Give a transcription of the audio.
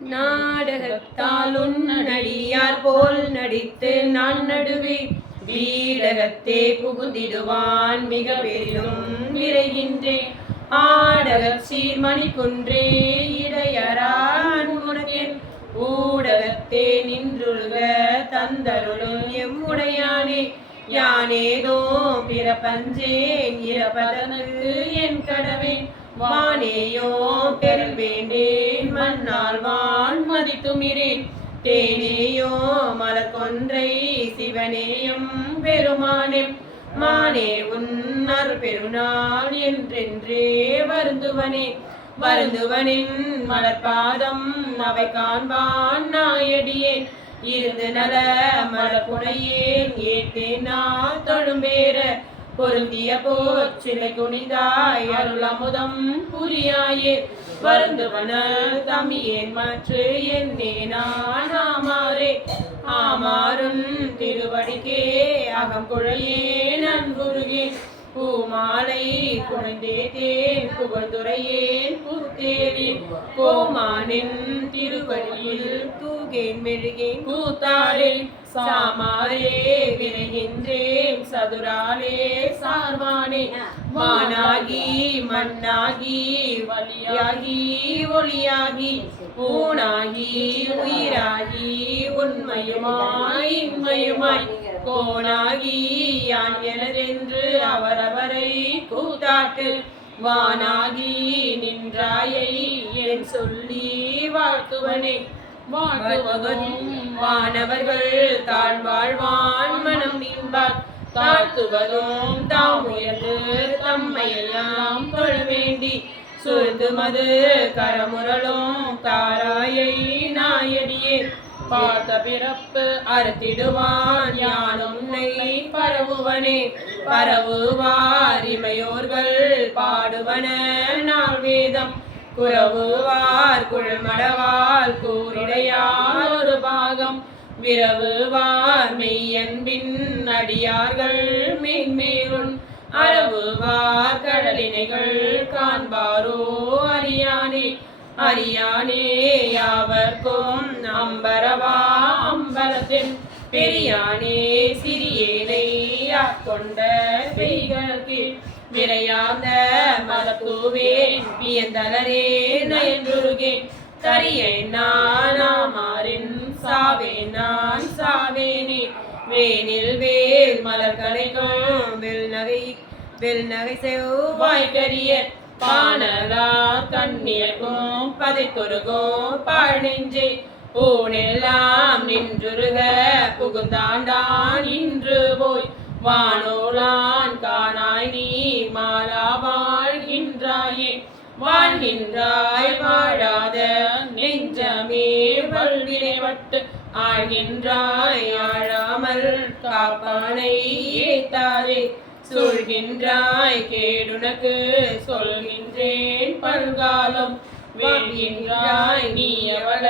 நாடகத்தால் உன்னடியார் போல் நடித்து நான் நடுவே வீடகத்தே புகுந்திடுவான் மிக பெரிதும் விரைகின்றேன். ஆடகச் சீர்மணி குன்றே இடையரான் உனக்கென் ஊடகத்தே நின்றுருக தந்தருளும் எம்முடையானே. யானேதோ பிறப்பஞ்சேன் இறப்பதற்கு என் கடவேன். வானேயோ பெருள் வேண்டேன் மண்ணால் வான் மதித்துமிரேன். தேனேயோ மலர் கொன்றை சிவனேயும் பெருமானே. மானே உன்னர் பெருநாள் என்றென்றே வருந்துவனே. வருந்துவனின் மலர்பாதம் அவை காண்பான் நாயடியேன். இருந்து நல மலப்புனையேன் ஏத்தேனா தொழும்பேற. பொருந்திய போச்சிலை குனிந்தாய் அருள் அமுதம் புரியாயே. வருந்துவனல் தமியேன் மற்ற என்னேனான் ஆமாரே. ஆமாறுன் திருவடிக்கே அகம் குழையேன் அன்புருகேன். பூமாலை புனைந்தேத்தேன் புகழ்ந்துரையேன் புத்தேரின். கோமானின் திருவடியில் தூகேன் மெழுகேன் கூத்தாளில். சாமாரே விரைகின்றேன் சதுராலே சார்வானே. வானாகி மண்ணாகி வழியாகி ஒளியாகி ஊனாகி உயிராகி உண்மையுமாய் இன்மையுமாய் கோனாகி யான் எனதென்று அவரவரை கூத்தாட்டு. வானாகி நின்றாயை என் சொல்லி வாழ்த்துவனே. வாழ்த்துவதும் வானவர்கள் தான் வாழ்வான் மனம் நின்பார். தாழ்த்துவதும் தாம் உயர்ந்து தம்மையெல்லாம் தொழ வேண்டி. சுருது மது கரமுரளும் தாராயை நாயடியே. பார்த்த பிறப்பு அறுத்திடுவான் யானும் நெல்லை பரவுவனே. பரவுவார் இமையோர்கள் பாடுவன நாள் வேதம். குரவுவார் குழமடவால் கூரிடையார் ஒரு பாகம். விரவுவார் மெய்யன்பின் அடியார்கள் மேன்மேலுன். அறவுவார் கடலினைகள் காண்பாரோ அறியானே. அறியானே யாவர்க்கும் அம்பரவா அம்பலத்தின். பெரியானே சிறியேனை ஆட்கொண்ட பெய்களுக்கு. விரையார்ந்த மலப்பூவேன் வியந்தலரே நயன்றுருகேன். தரியேன் நான் ஆமாரின் சாவேன் நான் சாவேனே. வேனில் வேல் மலர்களைக்கும் வெல்நகை செவ்வாய்கரிய. பானலார் கண்ணியர்க்கும் பதைத்தொருகும் பாழ்நெஞ்சே. பூனெல்லாம் நின்றுருக புகுந்தாண்டான் இன்று போய். வானோலான் காணாய் நீ மாலா வாழ்கின்றாயே. வாழ்கின்றாய் வாழாத நெஞ்சமே வல்வினை வட்டு. ஆழ்கின்றாய் ஆழாமல் காப்பானை ஏத்தாதே. சொல்கின்றாய் கேடுனக்கு சொல்கின்றேன் பல்காலம். வேள்கின்றாய் நீ அவள